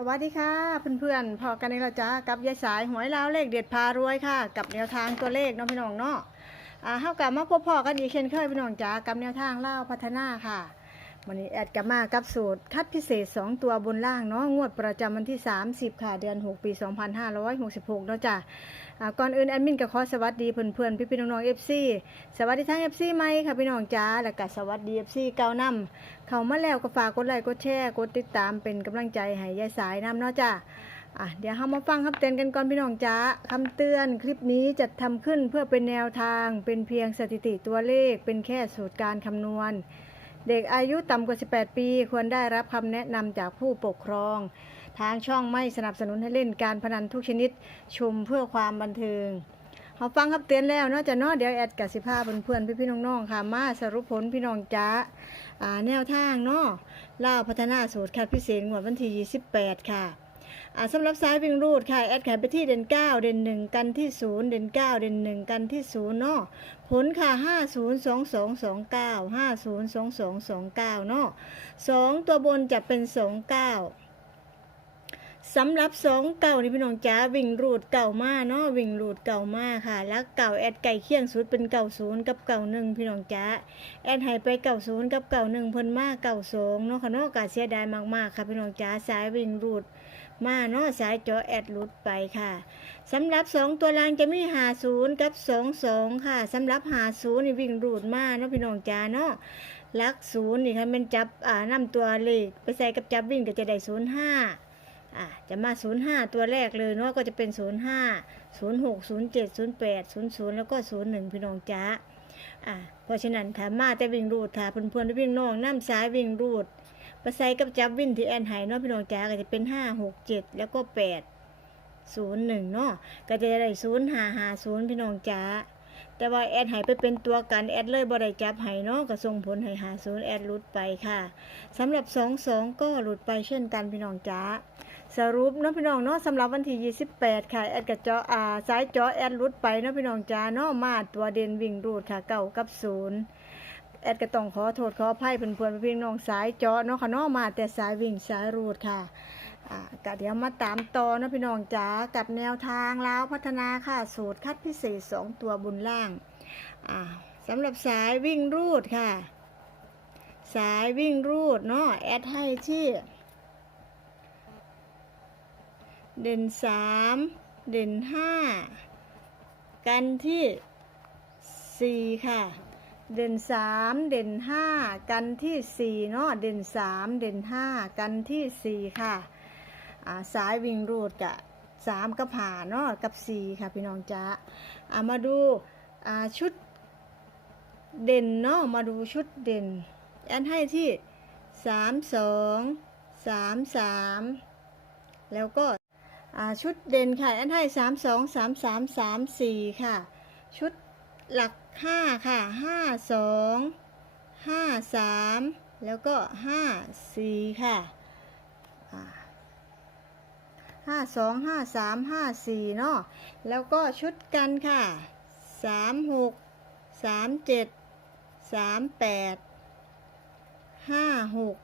สวัสดีค่ะเพื่อนๆพอกันในเราจ้ากับยายสายหวยลาวเลขเด็ดพารวยค่ะ กับแนวทางตัวเลขเน้องพี่น้องเนาะอ่าเฮากับมาพบพอกันอีกเช่นเคยพี่น้องจ้ากับแนวทางเล่าพัฒนาค่ะ วันนี้แอดกลับมากับสูตร คัดพิเศษ 2 ตัวบนล่างเนาะงวดประจำวันที่ 30 ค่ะ เดือน 6 ปี 2566เนาะจ้าก่อนอื่นแอดมินก็ขอสวัสดีเพื่อนๆ พี่ๆน้องๆเอฟซีสวัสดีทั้งเอฟซีใหมค่ะพี่น้องจ้าแล้วก็สวัสดีเอฟซีเก่านำเข้ามาแล้วก็ฝากกดไลค์กดแชร์กดติดตามเป็นกำลังใจให้ยายสายน้ำเนาะจ้าอะเดี๋ยวเรามาฟังคำเตือนกันก่อนพี่น้องจ้าคำเตือนคลิปนี้จัดทำขึ้นเพื่อเป็นแนวทางเป็นเพียงสถิติตัวเลขเป็นแค่สูตรการคำนวณ เด็กอายุต่ำกว่า 18 ปี ควรได้รับคำแนะนำจากผู้ปกครอง ทางช่องไม่สนับสนุนให้เล่นการพนันทุกชนิดชมเพื่อความบันเทิงเราฟังคำเตือนแล้วนาะจะเนอเดี๋ยวแอดกับสิภาเพื่อนๆพี่ๆน้องๆค่ะ มาสรุปผลพี่น้องจ้าแนวทางเนาะล่าพัฒนาสูตรคัดพิเศษงวดวันที่ 28 ค่ะ สำหรับสายวิ่งรูดค่ะแอดขายไปที่เด่น 9 เด่น 1 กันที่ 0 เด่น 9 เด่น 1 กันที่0เนาะผลค่ะ 502229 502229เนาะ2ตัวบนจะเป็น 29สำหรับสองเก่านี่พี่น้องจ้าวิ่งรูดเก่ามาเนาะวิ่งรูดเก่ามาค่ะแล้วเก่าแอดไก่เคียงสุดเป็นเก่าศูนย์กับเก่าหนึ่งพี่น้องจ้าแอนหายไปเก่าศูนย์กับเก่าหนึ่งเพิ่นมาเก่าสองเนาะค่ะเนาะกาเสียดายมากๆค่ะพี่น้องจ๋าสายวิ่งรูด มาเนาะสายจอแอดรุดไปค่ะสำหรับสองตัวล่างจะมีหาศูนย์กับสองสองค่ะสำหรับหาศูนย์นี่วิ่งรูดมาเนาะพี่น้องจ๋าเนาะลักศูนย์นี่ค่ะเป็นจับอ่านำตัวเลขไปใส่กับจับวิ่งก็จะได้ศูนย์ห้าอะจะมาศูนย์ห้าตัวแรกเลยเนาะก็จะเป็นศูนย์ห้าศูนย์หกศูนย์เจ็ดศูนย์แปดศูนย์ศูนย์แล้วก็ศูนย์หนึ่งพี่น้องจ๋าอะเพราะฉะนั้นถ้ามาแต่วิ่งรูดถ้าเพื่อนๆวิ่งน้องน้ำซ้ายวิ่งรูด ไปใส่กับจับวิ่งที่แอนไห้เนาะพี่น้องจ๋าก็จะเป็นห้าหกเจ็ดแล้วก็แปดศูนย์หนึ่งเนาะก็จะได้ศูนย์หาหาศูนย์พี่น้องจ๋าแต่ว่าแอดไห้ไปเป็นตัวกันแอดเลยบ่ได้จับไห้เนาะก็ส่งผลให้หาศูนย์แอดหลุดไปค่ะสำหรับสองสองก็หลุดไปเช่นกันพี่น้องจ๋าสรุปเนาะพี่น้องเนาะสำหรับวันที่28 ค่ะแอดกับจออ่าสายจอแอดลุดไปเนาะพี่น้องจ๋าเนาะมาตัวเด่นวิ่งรูดค่ะเก่ากับศูนย์ แอดก็ต้องขอโทษขออภัยเพื่อนๆพี่น้องสายจอเนาะค่ะเนาะมาแต่สายวิ่งสายรูดค่ะอ่าก็เดี๋ยวมาตามต่อเนาะพี่น้องจ๋ากับแนวทางแล้วพัฒนาค่ะสูตรคัดพิเศษ2ตัวบุญล่างอ่าสำหรับสายวิ่งรูดค่ะ สายวิ่งรูดเนาะแอดให้ที่ เด่นสามเด่นห้ากันที่สี่ค่ะ เด่นสามเด่นห้ากันที่สี่เนาะเด่นสามเด่นห้ากันที่สี่ค่ะสายวิ่งรูดกับสามกับผ่าเนาะกับสี่ค่ะพี่น้องจ๊ะอ่ามาดูชุดเด่นเนาะมาดูชุดเด่นแอนให้ที่สามสองสามสามแล้วก็ชุดเด่นค่ะอันให้สามสองสามสามสามสี่ค่ะ ชุดหลัก ห้าค่ะห้าสองห้าสามแล้วก็ห้าสี่ค่ะห้าสองห้าสามห้าสี่เนาะแล้วก็ชุดกันค่ะสามหกสามเจ็ดสามแปดห้าหก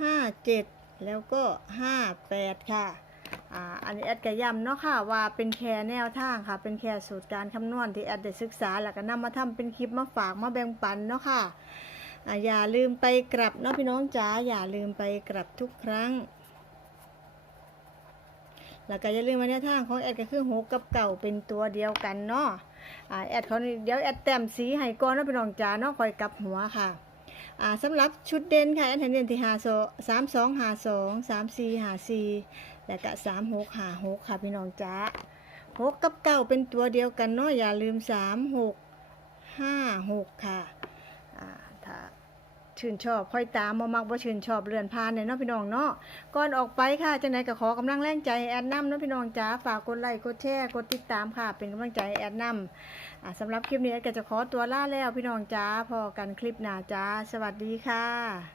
ห้าเจ็ดแล้วก็ห้าแปดค่ะ อ่าอันนี้แอดกระยำเนาะค่ะว่าเป็นแค่แนวทางค่ะ เป็นแค่สูตรการคำนวณที่แอดได้ศึกษาแล้วก็นำมาทำเป็นคลิปมาฝากมาแบ่งปันเนาะค่ะอ่าอย่าลืมไปกลับเนาะพี่น้องจ๋าอย่าลืมไปกลับทุกครั้ง แล้วก็อย่าลืมว่าแนวทางของแอดก็คือหกกับเก่าเป็นตัวเดียวกันเนาะอ่าแอดเขานี่เดี๋ยวแอดแต้มสีให้ก่อนเนาะพี่น้องจ๋าเนาะคอยกลับหัวค่ะ อ่าสำหรับชุดเด่นค่ะแอนเห็นเด่นที่หาโซสามสองหาสองสามสี่หาสี่แล้วก็สามหกหาหกค่ะพี่น้องจ้าหกกับเก้าเป็นตัวเดียวกันเนาะอย่าลืมสามหกห้าหกค่ะ ชื่นชอบค่อยตามมามักว่าชื่นชอบเรือนพานเนี่ยเนาะพี่น้องเนาะก่อนออกไปค่ะจังไหนก็ขอกำลังแรงใจแอดน้ำเนาะพี่น้องจ้าฝากกดไลค์กดแชร์กดติดตามค่ะ เป็นกำลังใจแอดน้ำสำหรับคลิปนี้แอดก็จะขอตัวล่าแล้วพี่น้องจ้าพอกันคลิปหน้าจ้า สวัสดีค่ะ